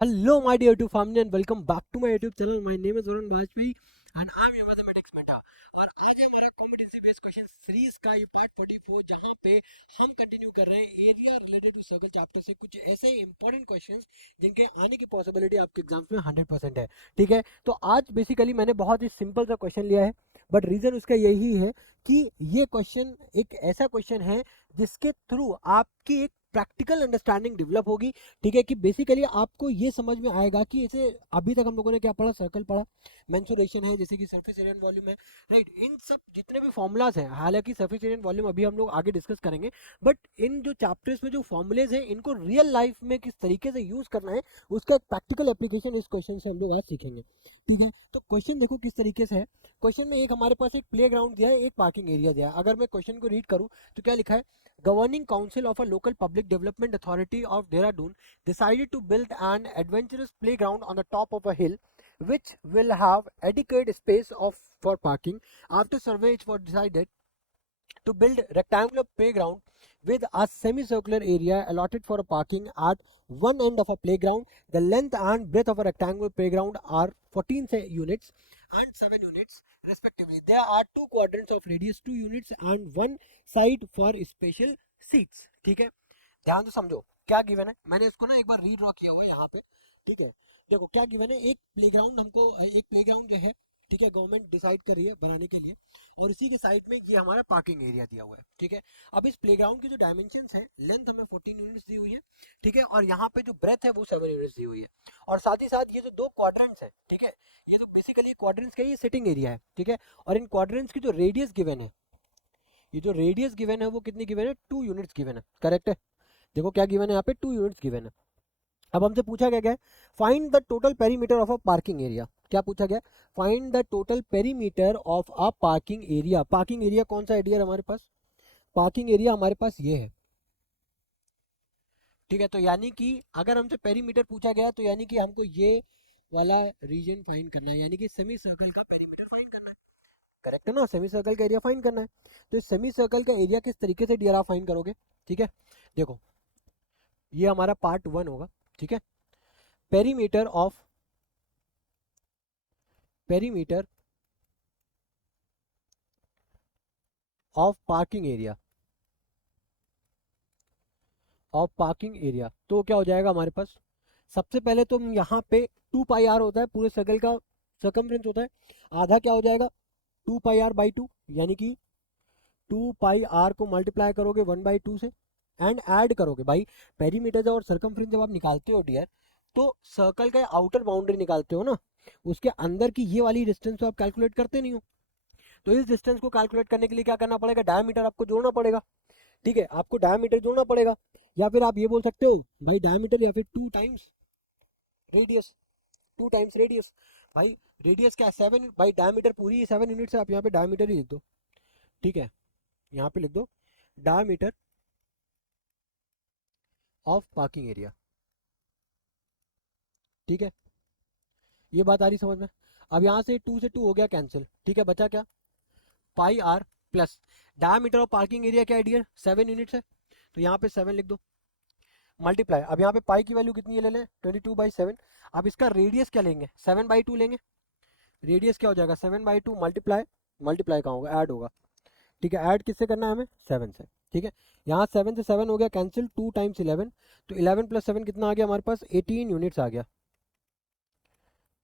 Hello, my dear YouTube family, and welcome back to my YouTube channel. My name is Varun Bajpayee, and I'm your mathematics beta. और आज हमारा competency based question series का ये part 44 जहाँ पे हम continue कर रहे हैं area related to circle chapter से कुछ ऐसे इंपॉर्टेंट क्वेश्चंस जिनके आने की पॉसिबिलिटी आपके एग्जाम्स में 100% है। ठीक है, तो आज बेसिकली मैंने बहुत ही सिंपल सा क्वेश्चन लिया है, बट रीजन उसका यही है कि ये क्वेश्चन एक ऐसा क्वेश्चन है जिसके थ्रू आपकी एक प्रैक्टिकल अंडरस्टैंडिंग डेवलप होगी। ठीक है, कि बेसिकली आपको ये समझ में आएगा कि इसे अभी तक हम लोगों ने क्या पढ़ा, सर्कल पढ़ा, मेंसुरेशन है, जैसे कि सरफेस एरिया एंड वॉल्यूम है, राइट। इन सब जितने भी फॉर्मूलाज हैं, हालांकि सरफेस एरिया एंड वॉल्यूम अभी हम लोग आगे डिस्कस करेंगे, बट इन जो चैप्टर्स में जो फॉर्मूलेज हैं इनको रियल लाइफ में किस तरीके से यूज करना है उसका एक प्रैक्टिकल एप्लीकेशन इस क्वेश्चन से हम लोग आज सीखेंगे। ठीक है, तो क्वेश्चन देखो किस तरीके से है। क्वेश्चन में एक हमारे पास एक प्ले ग्राउंड दिया है, एक पार्किंग एरिया दिया है। अगर मैं क्वेश्चन को रीड करूं तो क्या लिखा है, Governing Council of a local public development authority of Dehradun decided to build an adventurous playground on the top of a hill which will have adequate space for parking. After survey it was decided to build rectangular playground with a semicircular area allotted for parking at one end of a playground. The length and breadth of a rectangular playground are 14 units and 7 units respectively. There are two quadrants of radius 2 units and one side for special seats. ठीक है, ध्यान से समझो क्या given है। मैंने इसको ना एक बार रीड्रॉ किया हुआ है यहाँ पे। ठीक है, देखो क्या गिवन है, एक प्लेग्राउंड हमको, एक प्लेग्राउंड जो है, ठीक है, गवर्नमेंट डिसाइड कर रही है बनाने के लिए, और इसी के साइड में ये हमारा पार्किंग एरिया दिया हुआ है। ठीक है, अब इस प्लेग्राउंड की जो डायमेंशंस है, लेंथ हमें 14 यूनिट्स दी हुई है, ठीक है, और यहाँ पे जो ब्रेथ है वो 7 यूनिट्स दी हुई है, और साथ ही साथ ये जो दो क्वाड्रेंट्स है, ठीक है, ये तो बेसिकली क्वाड्रेंट्स का ये सिटिंग एरिया है। ठीक है, और इन क्वाड्रेंट्स की जो रेडियस गिवन है, ये जो रेडियस गिवन है वो कितनी गिवन है, 2 यूनिट्स गिवन है। करेक्ट है, देखो क्या गिवन है यहाँ पे, 2 यूनिट्स गिवन है। अब हमसे पूछा गया क्या है, find the total perimeter of a parking area. क्या पूछा गया, find the total perimeter of a parking area. Parking area कौन सा एरिया हमारे पास, पार्किंग एरिया हमारे पास ये है। ठीक है, तो यानी कि अगर हमसे पेरीमीटर पूछा गया तो यानी कि हमको ये वाला रीजन फाइंड करना है, यानी कि सेमी सर्कल का पेरीमीटर फाइंड करना है। करेक्ट है ना, सेमी सर्कल का एरिया फाइंड करना है। तो इस सेमी सर्कल का एरिया किस तरीके से डियर आप फाइंड करोगे। ठीक है, देखो ये हमारा पार्ट 1 होगा। ठीक है, perimeter of perimeter of parking area, of parking area, तो क्या हो जाएगा हमारे पास। सबसे पहले तो हम यहाँ पे 2 पाई आर होता है, पूरे सर्कल का सर्कमफ्रेंस होता है, आधा क्या हो जाएगा 2 पाई आर/2, यानी कि 2 पाई आर को मल्टीप्लाई करोगे 1/2 से एंड ऐड करोगे भाई। पेरीमीटर और सर्कमफ्रेंस जब आप निकालते हो डियर, तो सर्कल का आउटर बाउंड्री निकालते हो ना, उसके अंदर की ये वाली डिस्टेंस तो आप कैलकुलेट करते नहीं हो। तो इस डिस्टेंस को कैलकुलेट करने के लिए क्या करना पड़ेगा, डायमीटर आपको जोड़ना पड़ेगा। ठीक है, आपको डायमीटर जोड़ना पड़ेगा, या फिर आप ये बोल सकते हो भाई डायमीटर या फिर 2 टाइम्स रेडियस, 2 टाइम्स रेडियस। भाई रेडियस क्या है 7, भाई डायमीटर पूरी 7 यूनिट है, आप यहाँ पे डायमीटर ही लिख दो। ठीक है, यहाँ पे लिख दो डायमीटर ऑफ पार्किंग एरिया। ठीक है, ये बात आ रही समझ में। अब यहाँ से 2 से 2 हो गया कैंसिल। ठीक है, बचा क्या, pi R plus diameter of parking area क्या है डियर, 7 यूनिट्स है, तो यहाँ पे 7 लिख दो, मल्टीप्लाई। अब यहाँ पे पाई की वैल्यू कितनी है ले लें, 22/7। अब इसका रेडियस क्या लेंगे, 7/2 लेंगे। रेडियस क्या हो जाएगा 7/2 मल्टीप्लाई, मल्टीप्लाई कहाँ होगा, ऐड होगा। ठीक है, ऐड किससे करना है हमें, 7 से। ठीक है, यहाँ 7 से 7 हो गया कैंसिल, 2 टाइम्स 11, तो 11 + 7 कितना आ गया हमारे पास, 18 यूनिट्स आ गया।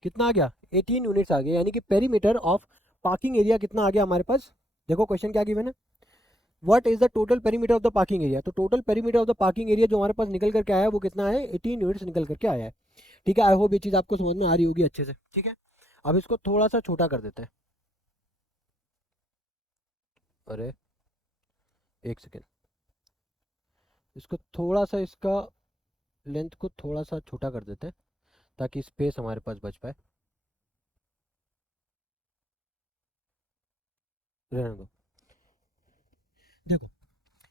कितना आ गया, 18 यूनिट्स आ गया, यानी कि पेरीमीटर ऑफ पार्किंग एरिया कितना आ गया हमारे पास। देखो क्वेश्चन क्या गिवन है, what is the total perimeter of the parking area. तो total perimeter of the parking area जो हमारे पास निकल करके आया है वो कितना है, 18 यूनिट्स निकल करके आया है। ठीक है, आई होप ये चीज़ आपको समझ में आ रही होगी अच्छे से। ठीक है, अब इसको थोड़ा सा छोटा कर देते हैं। अरे एक सेकेंड, इसको थोड़ा सा, इसका लेंथ को थोड़ा सा छोटा कर देते हैं ताकि स्पेस हमारे पास बच पाए। रहने दो। देखो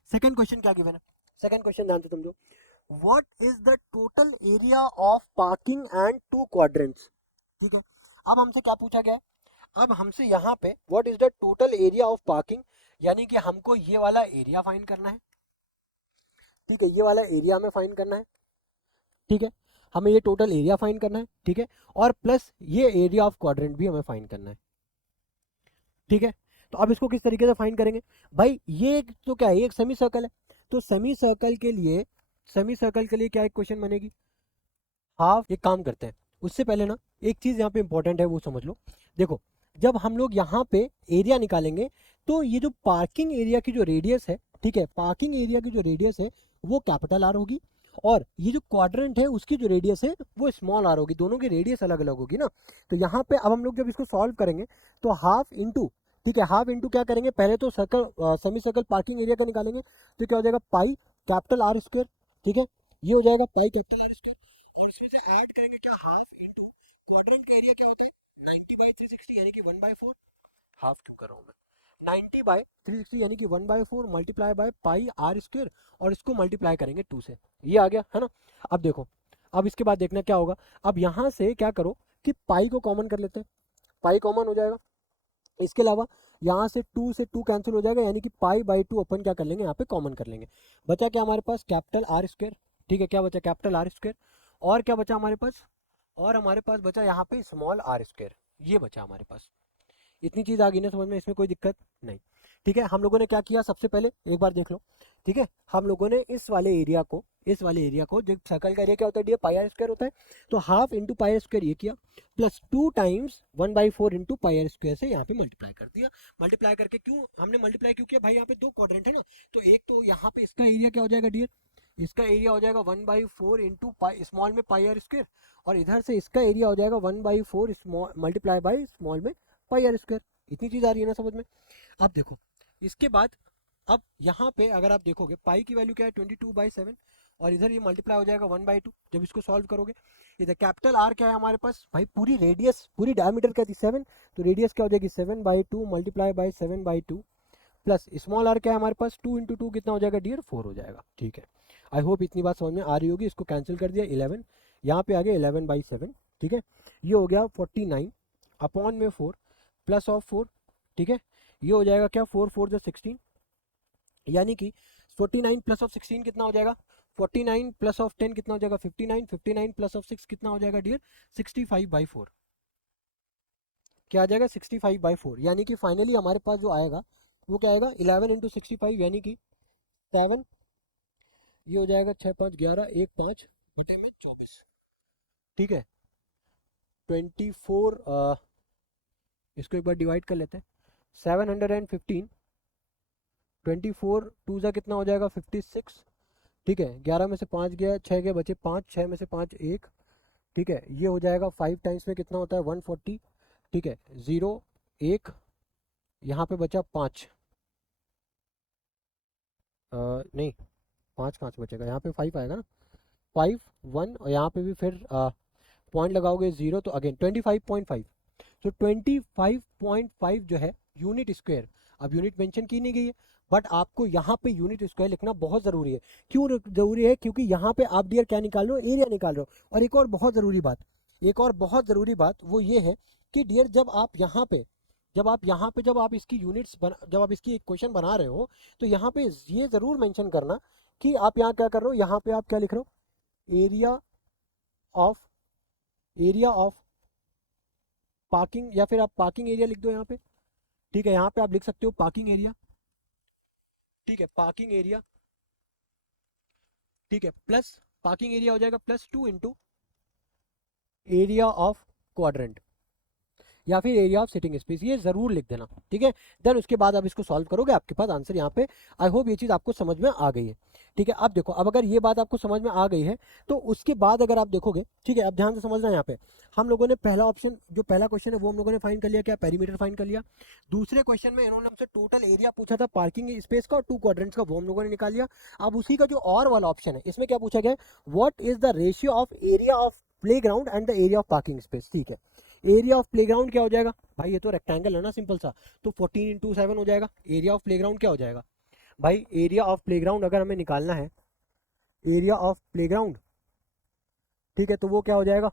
सेकंड क्वेश्चन क्या गिवन है, सेकंड क्वेश्चन ध्यान से समझो, what is the total area of parking and 2 quadrants. ठीक है, अब हमसे क्या पूछा गया है, अब हमसे यहाँ पे what is the total area of parking, यानी कि हमको ये वाला एरिया फाइंड करना है। ठीक है, ये वाला एरिया हमें फाइंड करना है। ठीक है, हमें ये टोटल एरिया फाइंड करना है, ठीक है, और प्लस ये एरिया ऑफ क्वाड्रेंट भी हमें फाइंड करना है, ठीक है। तो अब इसको किस तरीके से फाइंड करेंगे भाई, ये तो क्या है, एक सेमी सर्कल है, तो सेमी सर्कल के लिए क्या एक क्वेश्चन बनेगी, हाफ। एक काम करते हैं, उससे पहले ना एक चीज यहाँ पे इंपॉर्टेंट है वो समझ लो। देखो, जब हम लोग यहाँ पे एरिया निकालेंगे तो ये जो पार्किंग एरिया की जो रेडियस है, ठीक है, पार्किंग एरिया की जो रेडियस है वो कैपिटल आर होगी, और ये जो क्वाड्रेंट है उसकी जो रेडियस है वो स्मॉल आर होगी, दोनों की रेडियस अलग अलग होगी ना। तो यहाँ पे अब हम लोग जब इसको सॉल्व करेंगे तो हाफ इंटू, ठीक है, हाफ इंटू क्या करेंगे, पहले तो circle semi circle parking area का निकालेंगे, तो क्या हो जाएगा पाई कैपिटल आर स्क्वायर, ठीक है, ये हो जाएगा पाई कैपिटल आर स्क्वायर, और इसमें से ऐड करेंगे क्या, हाफ इंटू क्वाड्रेंट का एरिया क्या होता है 90/360 यानी कि 1/4, हाफ क्यों कर रहा हूँ मैं, 90/360 यानी कि 1/4 multiply by pi R square, और इसको मल्टीप्लाई करेंगे 2 से, ये आ गया है ना। अब देखो, अब इसके बाद देखना क्या होगा, अब यहाँ से क्या करो कि पाई को कॉमन कर लेते हैं, पाई कॉमन हो जाएगा, इसके अलावा यहाँ से 2 से 2 कैंसिल हो जाएगा, यानी कि पाई/2 अपन क्या कर लेंगे, यहाँ पे कॉमन कर लेंगे, बचा क्या हमारे पास कैपिटल आर स्क्वायर, ठीक है, क्या बचा कैपिटल आर स्क्वायर, और क्या बचा हमारे पास, और हमारे पास बचा यहाँ पे स्मॉल आर स्क्वायर, ये बचा हमारे पास। इतनी चीज आ गई ना समझ में, इसमें कोई दिक्कत नहीं, ठीक है। हम लोगों ने क्या किया, सबसे पहले एक बार देख लो, ठीक है, हम लोगों ने इस वाले एरिया को जो सर्कल का एरिया क्या होता है डियर, पाई आर स्क्वायर होता है, तो half into pi R square ये किया, plus 2 times 1/4 into pi R square से यहाँ पे मल्टीप्लाई कर दिया। मल्टीप्लाई करके क्यों हमने मल्टीप्लाई क्यों किया भाई, यहाँ पे दो क्वाड्रेंट है ना, तो एक तो यहाँ पे इसका एरिया क्या हो जाएगा डियर, इसका एरिया हो जाएगा 1/4 इंटू पाई स्मॉल में पाई आर स्क्वायर, और इधर से इसका एरिया हो जाएगा 1/4 स्मॉल मल्टीप्लाई बाई स्मॉल में पाई आर स्क्वायर। इतनी चीज आ रही है ना समझ में। अब देखो, इसके बाद अब यहाँ पे अगर आप देखोगे पाई की वैल्यू क्या है 22/7, और इधर ये मल्टीप्लाई हो जाएगा 1/2 जब इसको सॉल्व करोगे। इधर कैपिटल आर क्या है हमारे पास भाई, पूरी रेडियस पूरी डायमीटर क्या थी 7, तो रेडियस क्या हो जाएगी 7/2 multiply by 7/2, plus small R क्या है हमारे पास 2 इंटू 2 कितना हो जाएगा डियर, 4 हो जाएगा, ठीक है। आई होप इतनी बात समझ में आ रही होगी। इसको कैंसिल कर दिया 11, यहाँ पे आ गया 11/7, ठीक है, ये हो गया 49 अपॉन में 4 प्लस ऑफ 4, ठीक है, ये हो जाएगा क्या 4 4 जो 16, यानी कि 49 प्लस ऑफ 16 कितना हो जाएगा, 49 प्लस ऑफ 10 कितना हो जाएगा 59, 59 प्लस ऑफ 6 कितना हो जाएगा डियर 65/4, क्या आ जाएगा 65/4, यानी कि फाइनली हमारे पास जो आएगा वो क्या आएगा 11 इंटू 65 यानी कि 7, ये हो जाएगा 6 5 11 1 5 बटे में 24, ठीक है, 24 इसको एक बार डिवाइड कर लेते हैं, 715, 24 टू ज़ा कितना हो जाएगा 56, ठीक है, 11 में से 5 गया 6 गए बचे 5, 6 में से 5 1, ठीक है, ये हो जाएगा 5 टाइम्स में कितना होता है 140, ठीक है, 0 1, यहाँ पे बचा 5, नहीं 5 कहाँ से बचेगा, यहाँ पे 5 आएगा ना, 5 1, और यहाँ पे भी फिर पॉइंट लगाओगे 0, तो अगेन 25.5, तो 25.5 जो है यूनिट स्क्वायर। अब यूनिट मेंशन की नहीं गई है, बट आपको यहाँ पे यूनिट स्क्वायर लिखना बहुत ज़रूरी है। क्यों ज़रूरी है, क्योंकि यहाँ पे आप डियर क्या निकाल रहे हो, एरिया निकाल रहे हो। और एक और बहुत ज़रूरी बात, वो ये है कि डियर जब आप इसकी यूनिट्स जब आप इसकी एक क्वेश्चन बना रहे हो, तो यहाँ पे ये ज़रूर मेंशन करना कि आप यहाँ क्या कर रहे हो, यहाँ पे आप क्या लिख रहे हो, एरिया ऑफ पार्किंग, या फिर आप पार्किंग एरिया लिख दो यहाँ पे, ठीक है, यहाँ पे आप लिख सकते हो पार्किंग एरिया, ठीक है, पार्किंग एरिया, ठीक है, प्लस पार्किंग एरिया हो जाएगा plus 2 into area of quadrant, या फिर एरिया ऑफ सिटिंग स्पेस, ये जरूर लिख देना, ठीक है। देन उसके बाद आप इसको सॉल्व करोगे, आपके पास आंसर यहाँ पे। आई होप ये चीज़ आपको समझ में आ गई है, ठीक है। अब देखो, अब अगर ये बात आपको समझ में आ गई है तो उसके बाद अगर आप देखोगे, ठीक है, अब ध्यान से समझना, यहाँ पे हम लोगों ने पहला ऑप्शन, जो पहला क्वेश्चन है वो हम लोगों ने फाइंड कर लिया, क्या पेरीमीटर फाइंड कर लिया। दूसरे क्वेश्चन में इन्होंने हमसे टोटल एरिया पूछा था पार्किंग स्पेस का और 2 क्वाड्रेंट्स का, वो हम लोगों ने निकाल लिया। अब उसी का जो और वाला ऑप्शन है, इसमें क्या पूछा गया, what is the ratio of area of play ground and the area of parking space, ठीक है। एरिया ऑफ प्लेग्राउंड क्या हो जाएगा भाई, ये तो रेक्टेंगल है ना सिंपल सा, तो 14 इंटू 7 हो जाएगा। एरिया ऑफ प्लेग्राउंड क्या हो जाएगा भाई, एरिया ऑफ प्लेग्राउंड अगर हमें निकालना है, एरिया ऑफ प्लेग्राउंड, ठीक है, तो वो क्या हो जाएगा,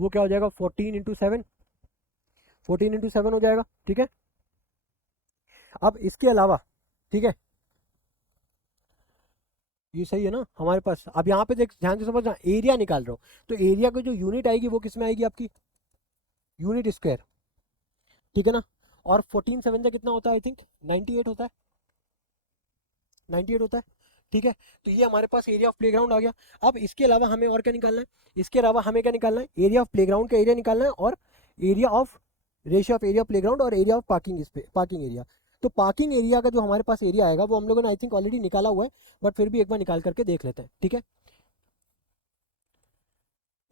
14 इंटू 7, 14 इंटू 7 हो जाएगा, ठीक है। अब इसके अलावा, ठीक है, ये सही है ना हमारे पास। अब यहाँ पे देख ध्यान से समझना, एरिया निकाल रहा हो तो एरिया की जो यूनिट आएगी वो किस में आएगी आपकी, यूनिट स्क्वायर, ठीक है ना। और 14 7 से कितना होता है, आई थिंक 98 होता है, 98 होता है, ठीक है। तो ये हमारे पास एरिया ऑफ प्लेग्राउंड आ गया। अब इसके अलावा हमें और क्या निकालना है, इसके अलावा हमें क्या निकालना है, एरिया ऑफ प्लेग्राउंड का एरिया निकालना है, और area of ratio of area playground और एरिया ऑफ पार्किंग एरिया। तो पार्किंग एरिया का जो हमारे पास एरिया आएगा वो हम लोगों ने आई थिंक ऑलरेडी निकाला हुआ है, बट फिर भी एक बार निकाल करके देख लेते हैं, ठीक है।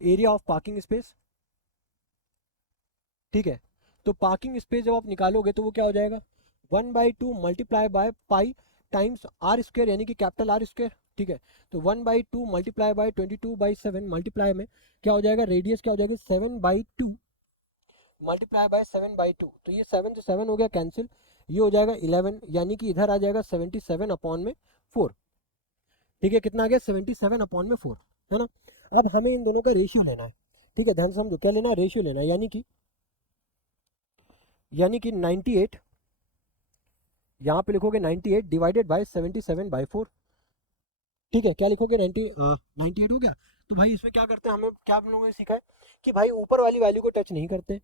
एरिया ऑफ पार्किंग स्पेस, ठीक है। तो पार्किंग स्पेस जब आप निकालोगे तो वो क्या हो जाएगा, 1/2 multiply by pi times R square, यानी कि कैपिटल आर स्क्वायर, ठीक है। तो 1/2 मल्टीप्लाई बाय 22/7 मल्टीप्लाई में क्या हो जाएगा, रेडियस क्या हो जाएगा 7/2 मल्टीप्लाई बाय 7/2। तो ये 7 से 7 हो गया कैंसिल, ये हो जाएगा 11, यानी कि इधर आ जाएगा 77 अपॉन में 4, ठीक है। कितना आ गया 77 अपॉन में 4, है ना। अब हमें इन दोनों का रेशियो लेना है, ठीक है। ध्यान से समझो क्या लेना है, रेशियो लेना है, यानी कि 98, यहाँ पे लिखोगे 98 डिवाइडेड बाय 77/4, ठीक है। क्या लिखोगे 98 हो गया। तो भाई इसमें क्या करते हैं, हमें क्या हम लोगों ने सीखा है कि भाई ऊपर वाली वैल्यू को टच नहीं करते,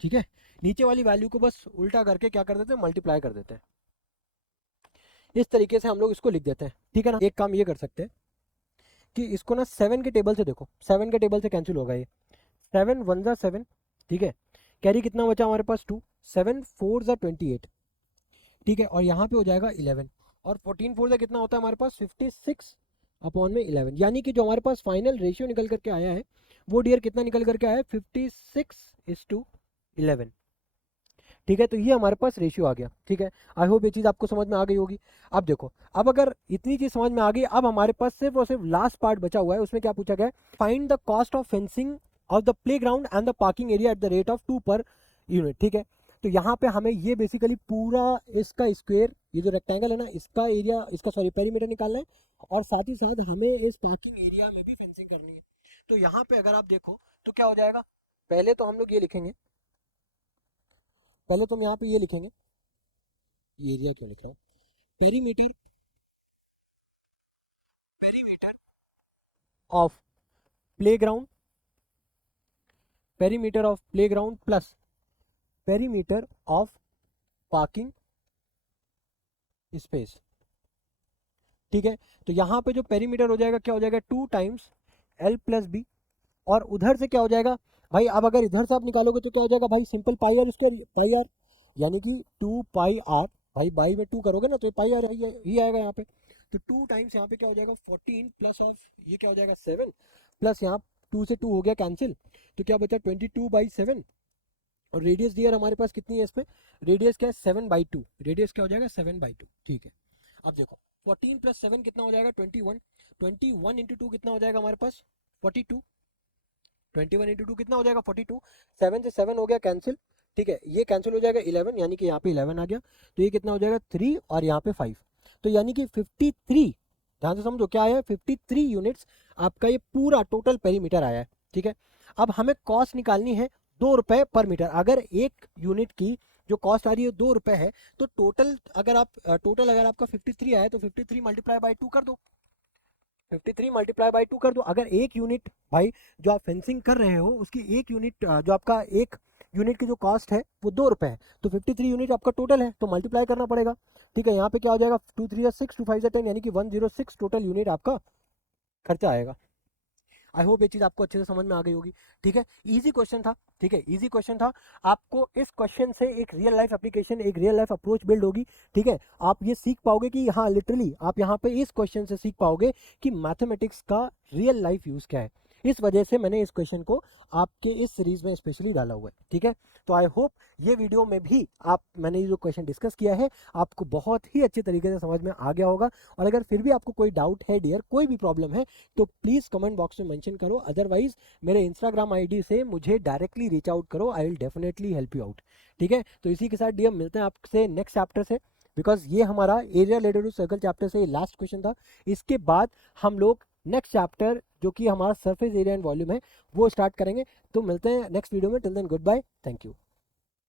ठीक है। नीचे वाली वैल्यू को बस उल्टा करके क्या कर देते हैं, मल्टीप्लाई कर देते हैं। इस तरीके से हम लोग इसको लिख देते हैं, ठीक है ना। एक काम ये कर सकते हैं कि इसको ना 7 के टेबल से देखो, 7 के टेबल से कैंसिल होगा ये, 7 1 जा 7, ठीक है। कैरी कितना बचा हमारे पास 2, 7 4 जा 28, ठीक है। और यहाँ पे हो जाएगा 11, और 14 4 से कितना होता है हमारे पास 56 अपॉन में 11, यानी कि जो हमारे पास फाइनल रेशियो निकल करके आया है वो डियर कितना निकल करके आया है, 56:11, ठीक है। तो ये हमारे पास रेशियो आ गया, ठीक है। आई होप ये चीज़ आपको समझ में आ गई होगी। अब देखो, अब अगर इतनी चीज़ समझ में आ गई, अब हमारे पास सिर्फ और सिर्फ लास्ट पार्ट बचा हुआ है। उसमें क्या पूछा गया है, find the cost of fencing of the play ground and the parking area at the rate of 2 per unit, ठीक है। तो यहाँ पे हमें ये बेसिकली पूरा इसका स्क्वायर, ये जो रेक्टेंगल है ना, इसका एरिया, इसका सॉरी पेरीमीटर निकालना है, और साथ ही साथ हमें इस पार्किंग एरिया में भी फेंसिंग करनी है। तो यहाँ पे अगर आप देखो तो क्या हो जाएगा, पहले तो हम लोग ये लिखेंगे, पहले तो हम यहाँ पे ये लिखेंगे, ये एरिया क्यों लिख रहा हूँ, perimeter, perimeter of playground, perimeter of playground plus perimeter of parking space, ठीक है। तो यहाँ पे जो पेरीमीटर हो जाएगा क्या हो जाएगा 2 टाइम्स L प्लस बी, और उधर से क्या हो जाएगा भाई, अब अगर इधर से आप निकालोगे तो क्या हो जाएगा भाई, simple pi R square, pi R, यानी कि 2 पाई आर, भाई बाई में 2 करोगे ना तो ये पाई आर ही आएगा यहाँ पे। तो 2 टाइम्स यहाँ पे क्या हो जाएगा 14 प्लस ऑफ ये क्या हो जाएगा 7, प्लस यहाँ 2 से 2 हो गया कैंसिल, तो क्या बचा 22/7, और रेडियस दिया हमारे पास कितनी है इसमें, रेडियस क्या है 7/2, रेडियस क्या हो जाएगा 7/2, ठीक है। अब देखो 14 प्लस 7 कितना हो जाएगा 21, 21 इंटू 2 कितना हो जाएगा हमारे पास 42, 21 इंटू 2 कितना हो जाएगा 42, 7 से 7 हो गया कैंसिल, ठीक है। ये कैंसिल हो जाएगा 11, यानी कि यहाँ पे 11 आ गया, तो ये कितना हो जाएगा 3 और यहाँ पे 5, तो यानी कि 53, ध्यान से समझो क्या आया है 53 यूनिट्स आपका ये पूरा टोटल पेरीमीटर आया है, ठीक है। अब हमें कॉस्ट निकालनी है 2 रुपए पर मीटर। अगर एक यूनिट की जो कॉस्ट आ रही है 2 रुपए है, तो टोटल अगर आपका 53 आया तो 53 मल्टीप्लाई बाई 2 कर दो, 53 मल्टीप्लाई बाई 2 कर दो। अगर एक यूनिट भाई जो आप फेंसिंग कर रहे हो उसकी एक यूनिट जो आपका एक यूनिट की जो कॉस्ट है वो 2 रुपए है, तो 53 यूनिट आपका टोटल है तो मल्टीप्लाई करना पड़ेगा, ठीक है। यहाँ पे क्या हो जाएगा 2 3 6 2 5 10, यानी कि 106 टोटल यूनिट आपका खर्चा आएगा। आई होप ये चीज़ आपको अच्छे से समझ में आ गई होगी, ठीक है। इजी क्वेश्चन था, ठीक है, इजी क्वेश्चन था। आपको इस क्वेश्चन से एक रियल लाइफ एप्लीकेशन, एक रियल लाइफ अप्रोच बिल्ड होगी, ठीक है। आप ये सीख पाओगे कि हाँ लिटरली आप यहाँ पे इस क्वेश्चन से सीख पाओगे कि मैथमेटिक्स का रियल लाइफ यूज़ क्या है। इस वजह से मैंने इस क्वेश्चन को आपके इस सीरीज में स्पेशली डाला हुआ है, ठीक है। तो आई होप ये वीडियो में भी मैंने ये जो क्वेश्चन डिस्कस किया है आपको बहुत ही अच्छे तरीके से समझ में आ गया होगा। और अगर फिर भी आपको कोई डाउट है डियर, कोई भी प्रॉब्लम है, तो प्लीज़ कमेंट बॉक्स में मेंशन करो, अदरवाइज मेरे इंस्टाग्राम आईडी से मुझे डायरेक्टली रीच आउट करो, I will definitely help you out, ठीक है। तो इसी के साथ डियर मिलते हैं आपसे नेक्स्ट चैप्टर से, बिकॉज ये हमारा area related to circle chapter से लास्ट क्वेश्चन था। इसके बाद हम लोग नेक्स्ट चैप्टर जो कि हमारा सरफेस एरिया एंड वॉल्यूम है वो स्टार्ट करेंगे। तो मिलते हैं नेक्स्ट वीडियो में, till then goodbye, thank you.